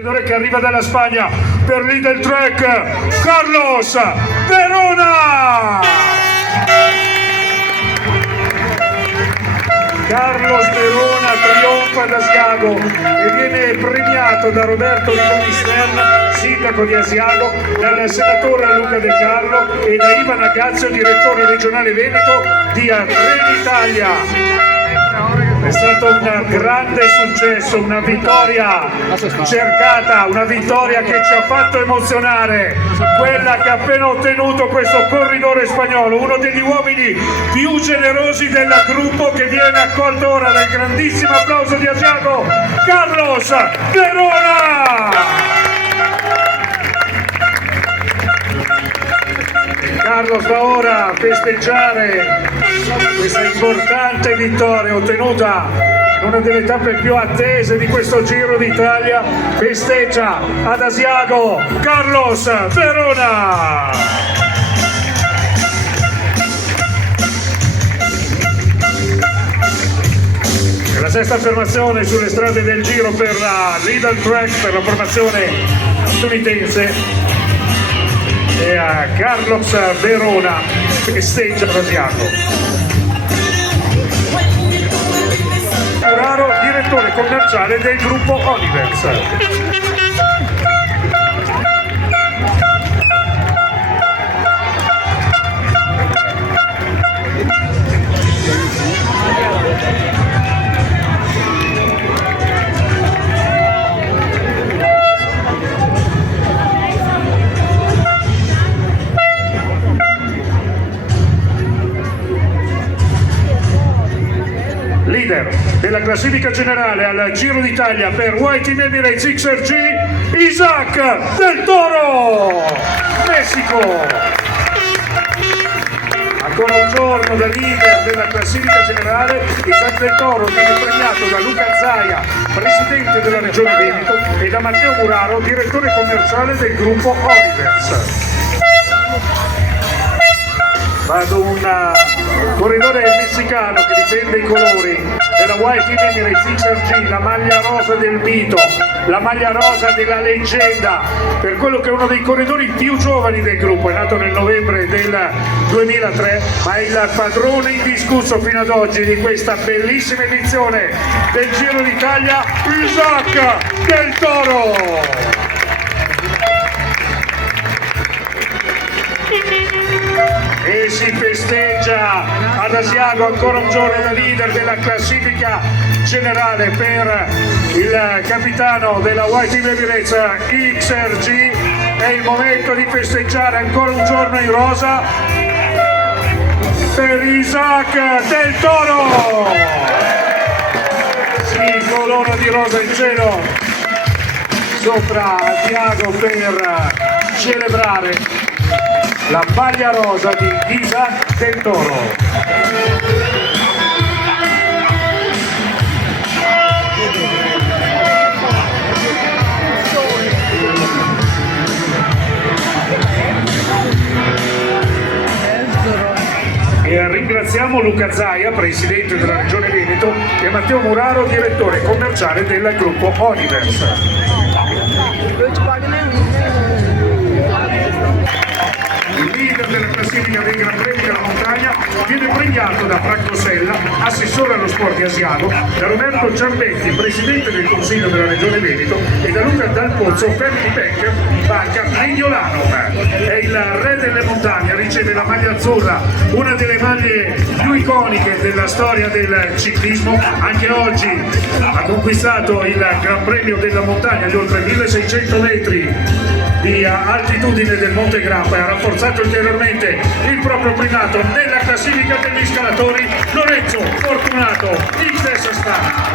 Che arriva dalla Spagna per Lidl Trek, Carlos Verona! Carlos Verona trionfa ad Asiago e viene premiato da Roberto Rigoni Stern, sindaco di Asiago, dal senatore Luca De Carlo e da Ivan Agazio, direttore regionale Veneto di Trenitalia. È stato un grande successo, una vittoria cercata, una vittoria che ci ha fatto emozionare, quella che ha appena ottenuto questo corridore spagnolo, uno degli uomini più generosi del gruppo, che viene accolto ora dal grandissimo applauso di Asiago, Carlos Verona! Carlos va ora a festeggiare questa importante vittoria ottenuta in una delle tappe più attese di questo Giro d'Italia. Festeggia ad Asiago Carlos Verona! E la sesta affermazione sulle strade del Giro per la Lidl Trek, per la formazione statunitense. E a Carlos Verona festeggia Asiago. Muraro, direttore commerciale del gruppo Onivers. Leader della classifica generale al Giro d'Italia per White Team Emirates XRG, Isaac Del Toro, Messico. Ancora un giorno da leader della classifica generale, Isaac Del Toro viene premiato da Luca Zaia, presidente della regione Veneto, e da Matteo Muraro, direttore commerciale del gruppo Onivers. Vado un corridore messicano che difende i colori della White Team Emirates XRG, la maglia rosa del mito, la maglia rosa della leggenda, per quello che è uno dei corridori più giovani del gruppo. È nato nel novembre del 2003, ma è il padrone indiscusso fino ad oggi di questa bellissima edizione del Giro d'Italia, Isaac Del Toro. E si festeggia ad Asiago ancora un giorno da leader della classifica generale per il capitano della White Team Emirates XRG. È il momento di festeggiare ancora un giorno in rosa per Isaac Del Toro. Si colora di rosa il cielo sopra Asiago per celebrare la maglia rosa di Isaac Del Toro. E ringraziamo Luca Zaia, presidente della regione Veneto, e Matteo Muraro, direttore commerciale del gruppo Onivers. Il leader della classifica dei Gran Premi della Montagna viene premiato da Franco Sella, assessore allo sport di Asiago, da Roberto Ciambetti, presidente del Consiglio della Regione Veneto, e da Luca Dal Pozzo, Family Banker, banca Mediolanum. È il re delle montagne, riceve la maglia azzurra, una delle maglie più iconiche della storia del ciclismo. Anche oggi ha conquistato il Gran Premio della Montagna di oltre 1600 metri di altitudine del Monte Grappa, e ha rafforzato ulteriormente il proprio primato nella classifica degli scalatori, Lorenzo Fortunato XS Astana.